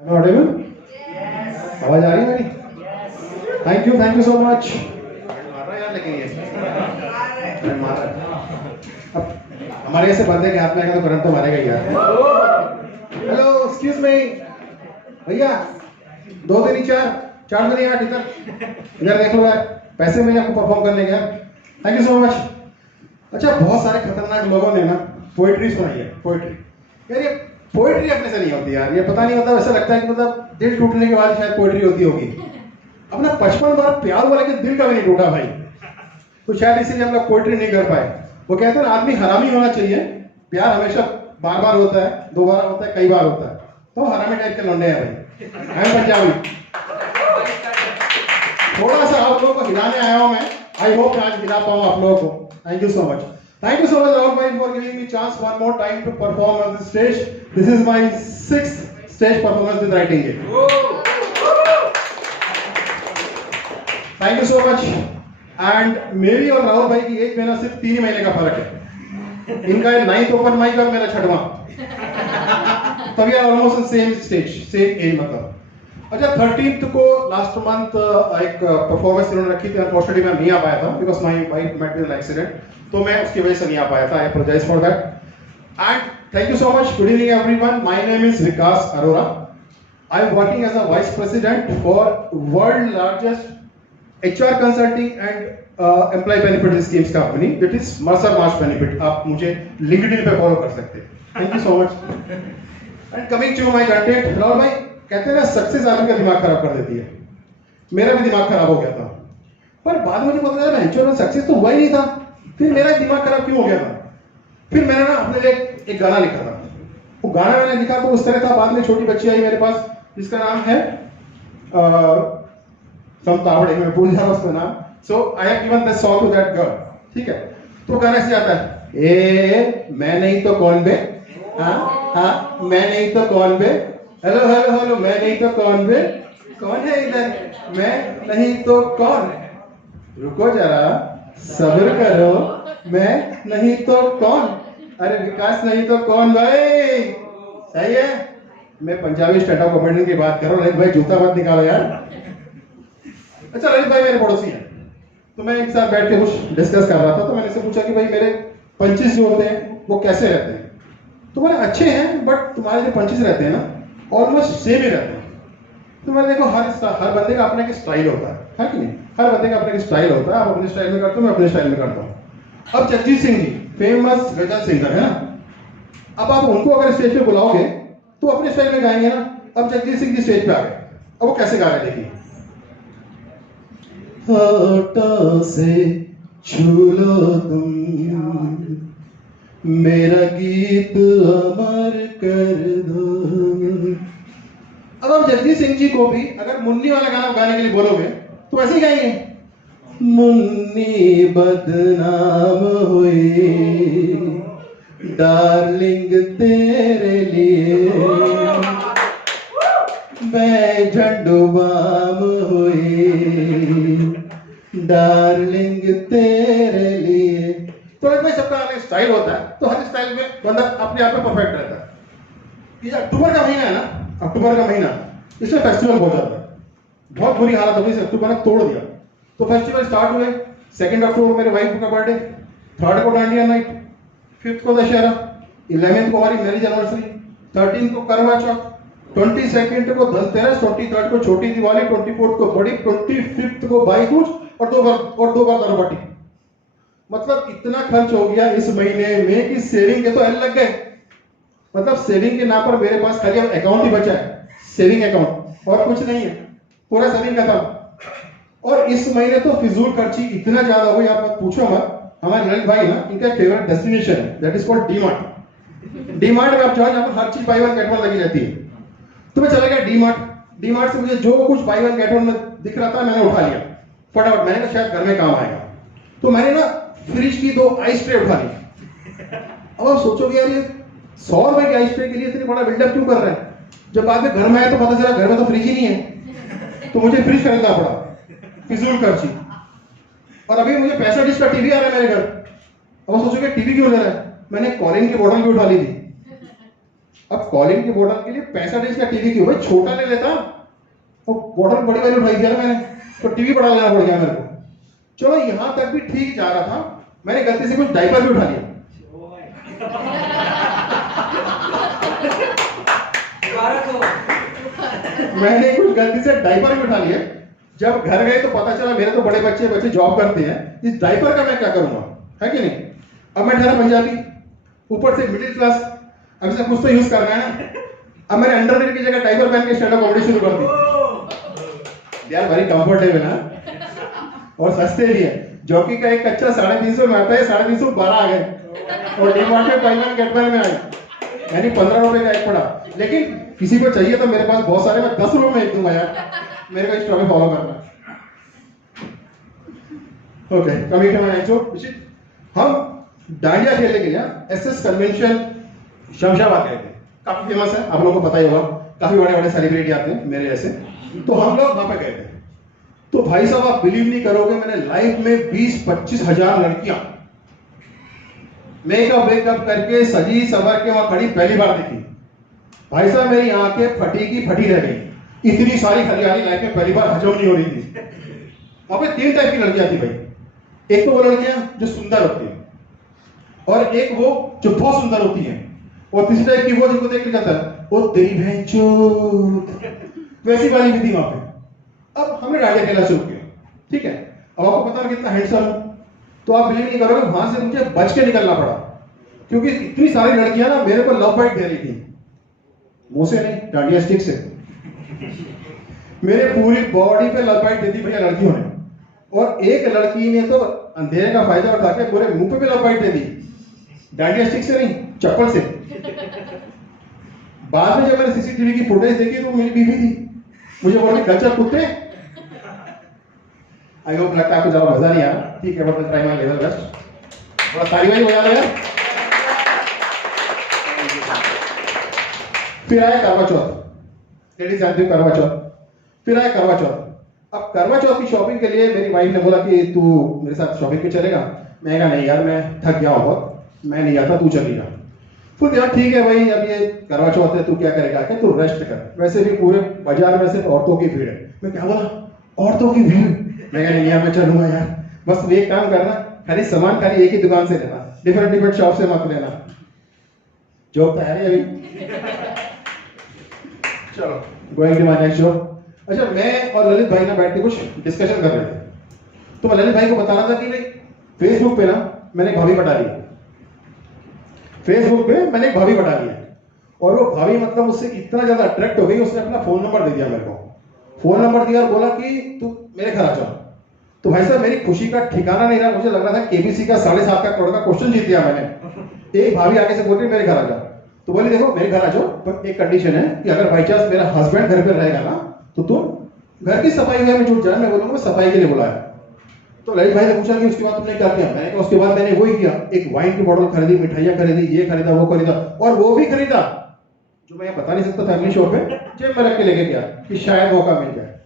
Am I audible? आवाज आ रही है मेरी? Thank you so much. मार रहा है यार, लेकिन ये मार रहा है। अब हमारे ऐसे बंदे के हाथ में आएगा तो करंट तो मारेगा ही यार। हेलो, एक्सक्यूज मी भैया, 2 दूनी 4, 4 दूनी 8, इधर देख लो यार, पैसे मिले आपको परफॉर्म करने के यार। Thank you so much. अच्छा, बहुत सारे खतरनाक लोगों ने ना पोएट्री सुनाई है। पोएट्री यार, ये पोएट्री अपने से नहीं होती यार, ये पता नहीं होता, वैसा लगता है कि मतलब दिल टूटने के बाद शायद पोएट्री होती होगी। अपना 55 बार प्यार वाले के दिल का भी नहीं टूटा भाई, तो शायद इसीलिए हम लोग पोएट्री नहीं कर पाए। वो कहते हैं ना, आदमी हरामी होना चाहिए, प्यार हमेशा बार बार होता है, 2 बार होता है, कई बार होता है, तो हरामी टाइप के लौंडे हैं भाई, हैं पंजाबी। थोड़ा सा आप लोगों को हिलाने आया हूं मैं, आई होप आज हिला पाऊं आप लोगों को। Thank you so much. Thank you so much, Rahul bhai, for giving me chance one more time to perform on the stage. This is my 6th stage performance with Writing It. Thank you so much. And मेरी और राहुल भाई की एक महीना सिर्फ 3 महीने का फर्क है। इनका 9th ओपन माइक और मेरा 6वां। तभी almost same stage, same age मतलब। अच्छा, 13th को लास्ट मंथ एक परफॉर्मेंस इन्होंने रखी थी, अनफॉर्चुनेटली मैं नहीं आ पाया था because my wife met with an accident, तो मैं उसकी वजह से नहीं आ पाया था। I apologise for that and thank you so much. Good evening everyone, my name is Vikas Arora. I am working as a vice president for world largest HR consulting and employ benefit schemes company, that is Mercer Marsh benefit. आप मुझे LinkedIn पे follow कर सकते हैं। Thank you so much. And coming to my content, Rahul भाई कहते हैं ना, सक्सेस आदमी का दिमाग खराब कर देती है। मेरा भी दिमाग खराब हो गया था, पर बाद में मुझे पता चला एक्चुअली सक्सेस तो हुआ ही नहीं था। फिर मेरा दिमाग खराब क्यों हो गया था? फिर मैंने ना अपने लिए एक गाना लिखा था। वो गाना मैंने लिखा तो उस तरह था, बाद में छोटी बच्ची आई मेरे पास जिसका नाम है समतावड़े, मैं भूल जा रहा उसका नाम। So I have given this song to that girl. ठीक है, तो गाना ऐसे आता है, ए मैं नहीं तो कौन बे, हाँ मैं नहीं तो कौन बे, हेलो हेलो हेलो मैं नहीं तो कौन बे, कौन है इधर, मैं नहीं तो कौन, रुको जरा सब्र करो, मैं नहीं तो कौन, अरे विकास नहीं तो कौन भाई। सही है, मैं पंजाबी स्टैंड अप कॉमेडी की बात कर रहा हूँ, ललित भाई जूता मत निकालो यार। अच्छा, ललित भाई मेरे पड़ोसी हैं, तो मैं एक साथ बैठ के कुछ डिस्कस कर रहा था, तो मैंने इससे पूछा कि भाई मेरे पंचेस जो होते हैं वो कैसे रहते हैं? तो मैंने अच्छे हैं, बट तुम्हारे जो पंचेस रहते हैं ना ऑलमोस्ट सेम ही रहते हैं। तो मैंने देखो, हर बंदे का अपना एक स्टाइल होता है कि नहीं? हर बंदे का अपना एक स्टाइल होता है, आप अपने स्टाइल में करते हो, मैं अपने स्टाइल में करता हूँ। अब जगजीत सिंह जी फेमस गजल सिंगर है ना, अब आप उनको अगर स्टेज पे बुलाओगे तो अपने स्टाइल में गाएंगे ना। अब जगजीत सिंह जी स्टेज पे आ गए, अब वो कैसे गा रहे हैं देखिए। होठों से छू लो तुम, मेरा गीत अमर कर दो। अब आप जगजीत सिंह जी को भी अगर मुन्नी वाला गाना गाने के लिए बोलोगे तो ऐसे ही गाएंगे, मुन्नी बदनाम हुई डार्लिंग तेरे लिए, मैं झंडुबाम हुई डार्लिंग तेरे लिए। तो भाई सबका अलग स्टाइल होता है, तो हर स्टाइल में बंदा अपने आप में परफेक्ट रहता है। ये अक्टूबर का महीना है ना, अक्टूबर का महीना, इसमें फेस्टिवल बहुत ज्यादा है, बहुत बुरी हालत हो गई, अक्टूबर ने तोड़ दिया। तो फेस्टिवल स्टार्ट हुए, 2 अक्टूबर मेरे वाइफ का बर्थडे, 3rd को डांडिया नाइट, 5th को दशहरा, 11th को हमारी मैरिज एनिवर्सरी, 13th को करवा चौथ, 22nd को धनतेरस, 23rd को छोटी दिवाली, 24th को बड़ी, 25th को भाई दूज और 2 बार दरबटी। मतलब इतना खर्च हो गया इस महीने में कि सेविंग के तो एल लग गए। मतलब सेविंग के नाम पर मेरे पास खाली अब अकाउंट ही बचा है, सेविंग अकाउंट, और कुछ नहीं है, पूरा सेविंग खत्म। और इस महीने तो फिजूल खर्ची इतना ज्यादा हुई, आप पूछो मत। हमारे ललित भाई ना, इनका फेवरेट डेस्टिनेशन है, that is called DMart. DMart में आप जाओ, जहां पर हर चीज बाय वन गेट वन लगी रहती है। तो मैं चला गया डीमार्ट, डीमार्ट से मुझे जो कुछ बाय वन गेट वन में दिख रहा था मैंने उठा लिया फटाफट। मैंने कहा शायद घर में काम आएगा, तो मैंने ना फ्रिज की 2 आइस ट्रे उठा ली। अब आप सोचोगे यार, ये 100 रुपए की आइस ट्रे के लिए इतनी बड़ा बिल्डअप क्यों कर रहे हैं? जब बाद में घर में आया तो पता चला घर में तो फ्रिज ही नहीं है, तो मुझे फ्रिज खरीदना पड़ा, फिजूल खर्ची। और अभी मुझे 65 का टीवी आ रहा है मेरे घर। अब सोचोगे टीवी क्यों ले रहा है? मैंने कॉलिन की बोतल भी उठा ली थी। अब कॉलिंग की बोतल के लिए 65 इंच का टीवी क्यों भाई, छोटा ले लेता, तो बोतल बड़ी वाली उठाई दिया ना मैंने, तो टीवी बड़ा लेना पड़ गया मेरे को। चलो यहां तक भी ठीक जा रहा था, मैंने गलती से कुछ डायपर भी उठा लिया। मैंने कुछ गलती से डायपर भी उठा लिया। जब घर गए तो पता चला मेरे तो बड़े बच्चे जॉब करते हैं, इस डायपर का मैं क्या करूंगा, है कि नहीं। अब मैं ठहरा पंजाबी, ऊपर से मिडिल क्लास, अब से कुछ तो यूज करना है ना। अब मैंने अंडरवेयर की जगह डायपर पहन के स्टैंड अप कॉमेडी शुरू कर दी। यार भारी कंफर्टेबल है और सस्ते भी है। जॉकी का एक कच्चा 350 में आता है, 350 12 आ गए और डीमार्ट में बाय वन गेट वन में आए, यानी 15 रुपए का एक पड़ा। लेकिन किसी को चाहिए तो मेरे पास बहुत सारे, मैं 10 रुपए में एक दूंगा यार, मेरे को स्टॉक फॉलो करना। Okay, coming to my next, हम डांडिया खेलने के लिए एसएस कन्वेंशन शमशाबाद गए थे, काफी फेमस है, आप लोगों को पता ही होगा, काफी बड़े बड़े सेलिब्रिटी आते हैं मेरे जैसे। तो हम लोग वहां पे गए थे। तो भाई साहब आप बिलीव नहीं करोगे, मैंने लाइफ में 20-25 हजार लड़कियां मेकअप वेकअप करके सजी सवर के वहां खड़ी पहली बार देखी। भाई साहब मेरी आंखें फटी की फटी रह गई, इतनी सारी हरियाली लाइफ में पहली बार हजम नहीं हो रही थी। वहां पे 3 टाइप की लड़कियां थी भाई। एक तो वो लड़कियां जो सुंदर होती है, और एक वो जो बहुत सुंदर होती है, और तीसरी टाइप की वो जिनको देख के जाता है वो तेरी बहन चोद, वैसी वाली भी थी वहां पे। अब हमने डांडिया खेलना शुरू किया, ठीक है। अब आपको पता है कितना हैंडसम, तो आप बिलीव नहीं करोगे वहां से मुझे बच के निकलना पड़ा, क्योंकि इतनी सारी लड़कियां ना मेरे को लव बाइट दे रही थी, मुंह से नहीं, डांडिया स्टिक से। मेरे पूरी बॉडी पे लव बाइट दे दी भैया लड़कियों ने, और एक लड़की ने तो अंधेरे का फायदा उठा के पूरे मुंह पे भी लव बाइट दे दी, डांडिया स्टिक से नहीं, चप्पल से। बाद में जब मैंने सीसीटीवी की फुटेज देखी तो मेरी बीवी थी, मुझे बोला कल्चर कुत्ते। आई होप लगता है आपको ज्यादा मजा नहीं आया, ठीक है, but try my level best. थोड़ा ताली वाली बजा दो यार। फिर आया करवा चौथ, लेडीज जानती हूँ करवा चौथ। फिर आया करवा चौथ। अब करवा चौथ की शॉपिंग के लिए मेरी वाइफ ने बोला कि तू मेरे साथ शॉपिंग पे चलेगा। मैं कहा नहीं यार, मैं थक गया हूँ बहुत, मैं नहीं जाता, तू चली जा। तो यार ठीक है भाई, अब ये करवा चौथ है, तू क्या करेगा, क्या तू रेस्ट कर, वैसे भी पूरे बाजार में सिर्फ औरतों की भीड़ है। मैं क्या बोला, औरतों की भीड़? मैं कहा नहीं यार मैं चलूंगा यार, बस तू एक काम करना, खाली सामान खाली एक ही दुकान से लेना, डिफरेंट शॉप से मत लेना। जॉब तो है अभी। चलो going to my next job. अच्छा, मैं और ललित भाई ना बैठ के कुछ डिस्कशन कर रहे थे, तो मैं ललित भाई को बता रहा था कि भाई फेसबुक पे ना मैंने एक भाभी बता ली, फेसबुक पे मैंने एक भाभी बता ली है, और वो भाभी मतलब उससे इतना ज्यादा अट्रैक्ट हो गई, उसने अपना फोन नंबर दे दिया मेरे को, फोन नंबर दिया और बोला कि तू मेरे घर आ जा। तो भाई साहब मेरी खुशी का ठिकाना नहीं रहा, मुझे लग रहा था केबीसी का 7.5 करोड़ का क्वेश्चन जीत लिया मैंने। एक भाभी आगे से बोल रही मेरे घर आ जा, तो बोली देखो मेरे घर आ जाओ, पर एक कंडीशन है कि अगर बाई चांस मेरा हस्बैंड घर पे रहेगा ना, तो तुम घर की सफाई में जुट जाना, मैं बोलूंगा सफाई के लिए बुलाया। तो ललित भाई ने पूछा कि उसके बाद तुमने क्या किया? मैंने कहा उसके बाद मैंने वही किया, एक वाइन की बोतल खरीदी, मिठाइयां खरीदी, ये खरीदा वो खरीदा, और वो भी खरीदा जो मैं बता नहीं सकता, फैमिली शो पे जेब में रख के लेके गया कि शायद मौका मिल जाए।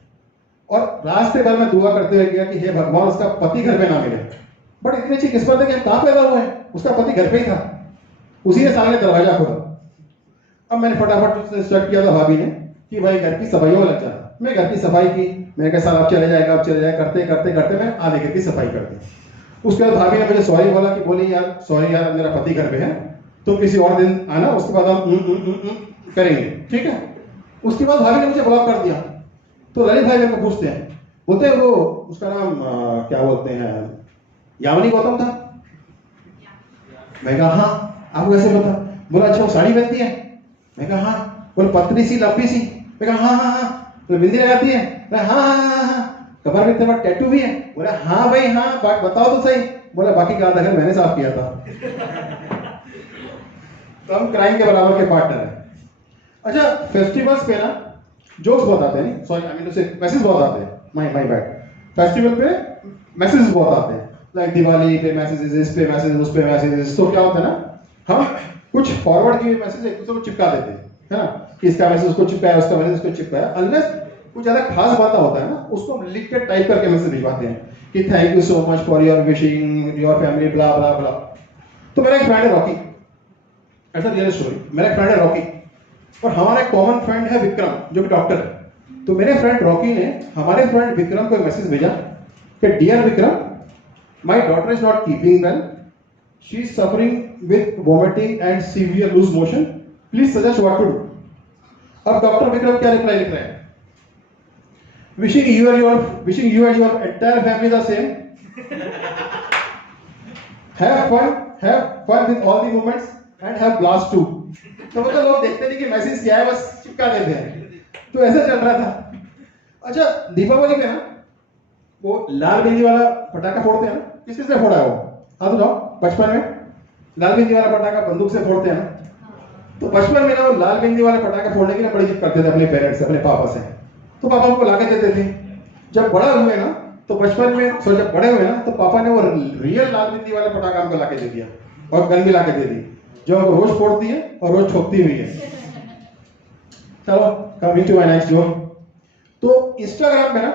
और रास्ते भर में दुआ करते हुए गया कि हे भगवान उसका पति घर में ना मिले। बट इतनी अच्छी किस्मत है कि हम कहां पैदा हुए हैं, उसका पति घर पे ही था, उसी ने सामने दरवाजा खोला। अब मैंने फटाफट इंस्ट्रक्ट किया था भाभी ने कि भाई घर की सफाइयों में लग जाना। मैं घर की सफाई की, मैंने कहा साहब आप चले जाएगा, आप चले जाए, करते करते करते मैं आधे घर की सफाई कर दी। उसके बाद भाभी ने मुझे सॉरी बोला कि बोली यार सॉरी यार, मेरा पति घर पे है, तुम किसी और दिन आना, उसके बाद हम करेंगे, ठीक है। उसके बाद भाभी ने मुझे ब्लॉक कर दिया। तो ललित भाई मेरे को पूछते हैं, बोलते हैं वो उसका नाम क्या बोलते हैं, यामिनी गौतम था। मैं कहा हाँ, आपको कैसे पता? बोला अच्छा वो साड़ी पहनती है? मैं कहा हाँ। बोले पतली सी लंबी सी? मैं कहा हाँ हाँ हाँ। तो बिंदी लगाती है? हाँ हाँ हाँ हाँ। कमर में इतने बड़ा टैटू भी है? बोला हाँ भाई हाँ, बताओ तो सही। बोला बाकी का आधा घर मैंने साफ किया था। तो हम क्राइम के बराबर के पार्टनर हैं। अच्छा, फेस्टिवल्स पे ना जोक्स बहुत आते हैं, सॉरी आई मीन टू से मैसेज बहुत आते हैं, माय बैड। फेस्टिवल पे मैसेजेस बहुत आते हैं, लाइक दिवाली पे मैसेजेस, इस पे मैसेजेस, उस पे मैसेजेस। तो क्या होता है ना, हम कुछ फॉरवर्ड किए मैसेज एक दूसरे को चिपका देते हैं, है ना, कि इसका मैसेज उसको चिपकाया, उसका मैसेज उसको चिपकाया। अनलेस कुछ ज्यादा खास बात होता है ना, उसको हम लिख के टाइप करके मैसेज भिजवाते हैं कि thank you so much for your wishing your family blah blah blah. तो मेरा एक फ्रेंड है रॉकी, ऐसा रियल स्टोरी, मेरा एक फ्रेंड है रॉकी, और हमारा एक कॉमन फ्रेंड है विक्रम जो कि डॉक्टर है। तो मेरे फ्रेंड रॉकी ने हमारे फ्रेंड विक्रम को एक मैसेज भेजा कि dear Vikram, my daughter is not keeping well, she is suffering with vomiting and severe loose motion, please suggest what to do. अब डॉक्टर विक्रम क्या रिप्लाई लिख रहे हैं? Wishing you and your entire family the same. Have fun with all the moments and have blast too. तो मतलब लोग देखते नहीं कि मैसेज क्या है, बस चिपका देते हैं। तो ऐसा चल रहा था। अच्छा, दीपावली पे ना वो लाल बिंदी वाला पटाखा फोड़ते हैं ना, किस किस से फोड़ा है वो? हाँ तो जाओ, बचपन में लाल बिंदी वाला पटाखा बंदूक से फोड़ते हैं ना। तो बचपन में ना वो लाल बिंदी वाला पटाखा फोड़ने के लिए बड़ी जिद करते थे अपने पेरेंट्स से, अपने पापा से। तो पापा हमको लाके देते थे। जब बड़ा हुए ना तो बचपन में जब बड़े हुए ना तो पापा ने वो रियल लाल बिंदी वाला पटाखा हमको लाके दे दिया और गन भी लाके दे दी, जो हमको रोज फोड़ती है और रोज ठोकती हुई है। चलो coming to my next joke. तो इंस्टाग्राम पे ना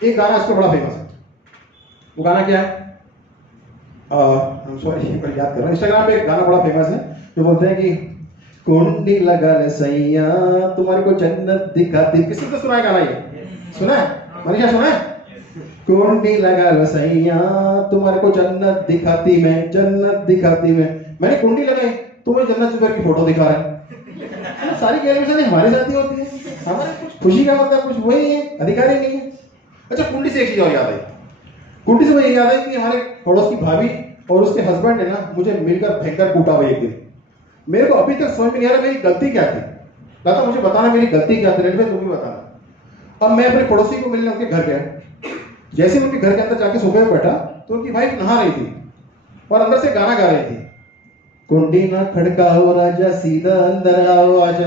एक गाना आजकल बड़ा फेमस है। वो गाना क्या है? सॉरी याद कर रहा हूँ। इंस्टाग्राम पे एक गाना बड़ा फेमस है जो बोलते हैं कि कुंडी लगा ले सैया तुम्हारे को जन्नत दिखाती। किसी ने सुना है गाना? ये सुना है? मनीषा सुना है? कुंडी लगा ले सैया तुम्हारे को जन्नत दिखाती मैं, जन्नत दिखाती मैं। मैंने कुंडी लगाई, तुम्हें जन्नत जुबर की फोटो दिखा रहा है। सारी कैलकुलेशन हमारे साथ ही होती है। हमारे कुछ खुशी का मतलब कुछ वही है, अधिकार ही नहीं है। अच्छा, कुंडी से एक चीज और याद आई। कुंडी से मुझे याद है कि हमारे पड़ोस की भाभी और उसके हस्बैंड ने ना मुझे मिलकर भयंकर कूटा हुआ एक दिन। मेरे को अभी तक समझ में नहीं आ रहा मेरी गलती क्या थी। दादा मुझे बताना मेरी गलती क्या थी, रेलवे तुम भी बताना। अब मैं अपने पड़ोसी को मिलने उनके घर गया। जैसे उनके घर के अंदर जाके सोफे पे बैठा तो उनकी वाइफ नहा रही थी और अंदर से गाना गा रही थी, कुंडी ना खड़काओ राजा सीधा अंदर आओ आजा।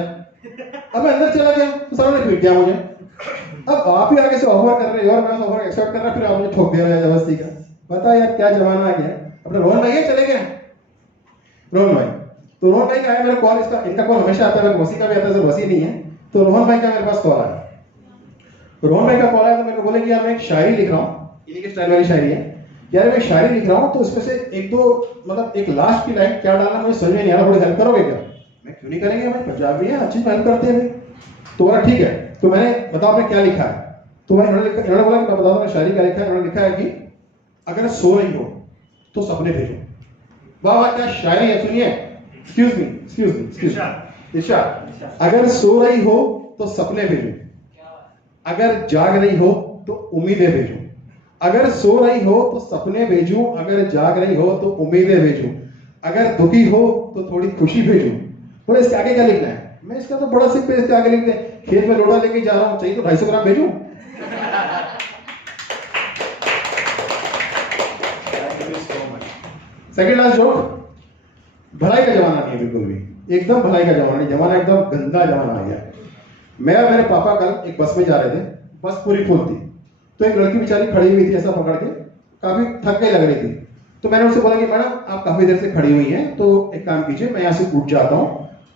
अब मैं अंदर चला गया तो सामने पीट दिया मुझे। अब आप ही आगे से ऑफर कर रहे हो और मैं ऑफर एक्सेप्ट कर रहा, फिर आप मुझे ठोक दे रहे हैं जबरदस्ती का। बता यार क्या जमाना आ गया। अपने रोहन भाई चले गए। रोहन भाई, तो रोहन भाई का आया मेरा कॉल, इनका कॉल हमेशा आता है, मेरे वसी का भी आता है, जब वसी नहीं है तो रोहन भाई का मेरे पास कॉल आया। रोहन भाई का कॉल आया तो मेरे को बोले कि यार मैं एक शायरी लिख रहा हूँ, इन्हीं के स्टाइल वाली शायरी है यार, मैं शायरी लिख रहा हूँ तो उसमें से एक दो मतलब एक लास्ट की लाइन क्या डालना मुझे समझ में नहीं आ रहा, थोड़ी हेल्प करोगे क्या? मैं क्यों नहीं करेंगे, मैं पंजाबी है, अच्छी हेल्प करते हैं। तो बोला ठीक है। तो मैंने बताओ आपने क्या लिखा है? तो इन्होंने बोला कि मैं बताऊँ मैं शायरी क्या लिखा है। इन्होंने लिखा है कि अगर सो रही हो तो सपने भेजो। वाह वाह क्या शायरी है, सुनिए। एक्सक्यूज मी इरशाद। अगर सो रही हो तो सपने भेजो, अगर जाग रही हो तो उम्मीदें भेजो। अगर सो रही हो तो सपने भेजूं, अगर जाग रही हो तो उम्मीदें भेजूं, अगर दुखी हो तो थोड़ी खुशी भेजूं। बोले इसके आगे क्या लिखना है? मैं इसका तो बड़ा सिंपल, इसके आगे लिख दे खेत में लोटा लेके जा रहा हूं, चाहिए तो 250 ग्राम भेजूं। Second last joke. भलाई का जमाना नहीं है बिल्कुल भी, एकदम भलाई का जमाना नहीं, जमाना एकदम गंदा जमाना आ गया। मैं और मेरे पापा कल एक बस में जा रहे थे, बस पूरी फुल थी। तो एक लड़की बेचारी खड़ी हुई थी ऐसा पकड़ के, काफी थक गई लग रही थी। तो मैंने उससे बोला कि मैडम आप काफी देर से खड़ी हुई हैं तो एक काम कीजिए, मैं यहाँ से उठ जाता हूँ,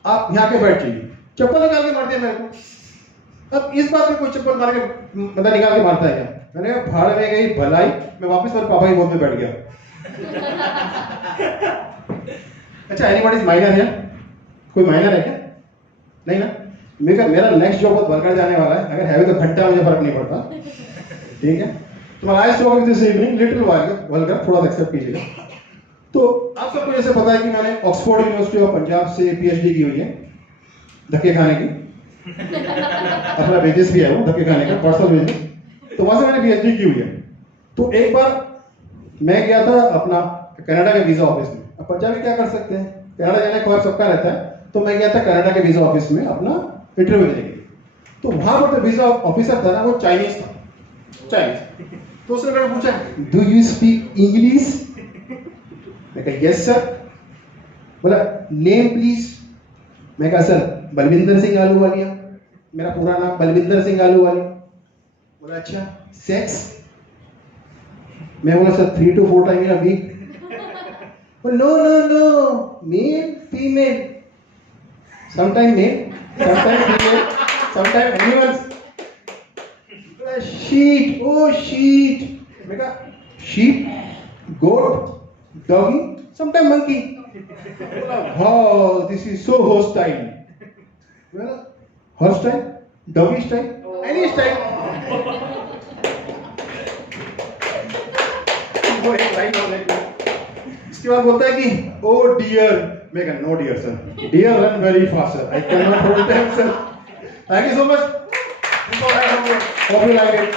आप यहाँ पे बैठ जाइए। चप्पल निकाल के मार दिया मेरे को। अब इस बात में कोई चप्पल मार के मतलब निकाल के मारता है क्या? मैंने कहा भाड़ में गई भलाई, मैं वापस मेरे पापा की गोद में बैठ गया। अच्छा एनीबॉडीज माइनर है? कोई माइनर है क्या? नहीं ना? मेरा नेक्स्ट जॉब बहुत वल्गर जाने वाला है, अगर है तो घंटा मुझे फर्क नहीं पड़ता, ठीक है? तो मैं last job this evening little vulgar, थोड़ा एक्सेप्ट कीजिएगा। तो आप सबको जैसे पता है कि मैंने ऑक्सफोर्ड यूनिवर्सिटी ऑफ पंजाब से पीएचडी की हुई है धक्के खाने की। अपना बिजनेस भी है वो धक्के खाने का, पर्सनल बिजनेस। तो वहां से मैंने पीएचडी की हुई है। तो एक बार मैं गया था अपना कनाडा के वीजा ऑफिस में। अब पंजाबी क्या कर सकते हैं, कनाडा जाने का सबका रहता है। तो मैं गया था कनाडा के वीजा ऑफिस में अपना इंटरव्यू देने के लिए। तो वहां पर जो वीजा ऑफिसर था ना वो चाइनीज था, चाइनीज। तो उसने मेरे पूछा डू यू स्पीक इंग्लिश? मैं कहा यस सर। बोला नेम प्लीज? मैं कहा सर बलविंदर सिंह आलूवालिया, मेरा पूरा नाम बलविंदर सिंह आलूवालिया। बोला अच्छा सेक्स? मैं बोला sir 3 to 4 time in a week. No no no male female, sometime male sometime female sometime animals. Shit, oh shit. मैं कहा sheep, goat, doggy, sometime monkey. Wow this is so hostile. Her style, doggy style, any style. वो एक line और है। इसके बाद बोलता है कि ओ डियर, मैं कहा no dear sir, dear run very fast sir, I can not hold them sir. Thank you so much, hope you like it.